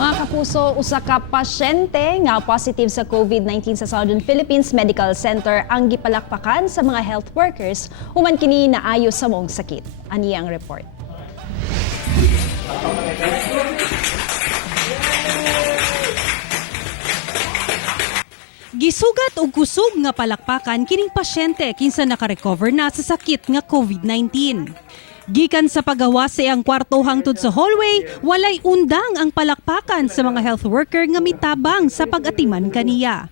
Mga kapuso, usa ka pasyente nga positive sa COVID-19 sa Southern Philippines Medical Center ang gipalakpakan sa mga health workers human kini naayo sa maong sakit. Ani ang report. Gisugat og kusog nga palakpakan kining pasyente kinsa nakarecover na sa sakit nga COVID-19. Gikan sa paggawa sa iyang kwarto hangtod sa hallway, walay undang ang palakpakan sa mga health worker nga mitabang sa pag-atiman kaniya.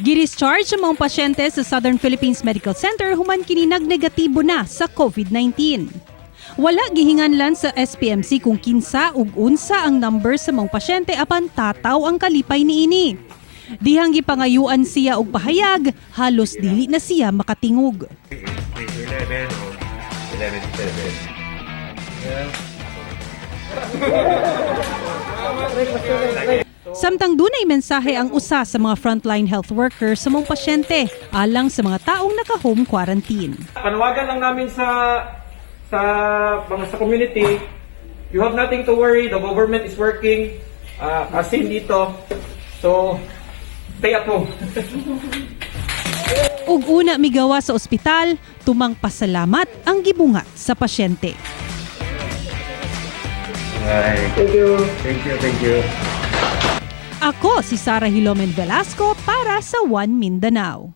Gi-discharge ang mga pasyente sa Southern Philippines Medical Center human kini nagnegatibo na sa COVID-19. Wala gihinganlan sa SPMC kung kinsa ug unsa ang number sa mga pasyente apan tataw ang kalipay niini. Dihang gipangayuan siya og pahayag, halos dili na siya makatingog. 11. Samtang dunay mensahe ang usa sa mga frontline health workers sa mga pasyente alang sa mga taong naka-home quarantine. Panawagan lang namin sa community, you have nothing to worry, the government is working as in dito. So, stay at home. Ug una migawa sa ospital, tumang pasalamat ang gibungat sa pasyente. Thank you. Thank you. Ako si Sarah Hilomen Velasco para sa One Mindanao.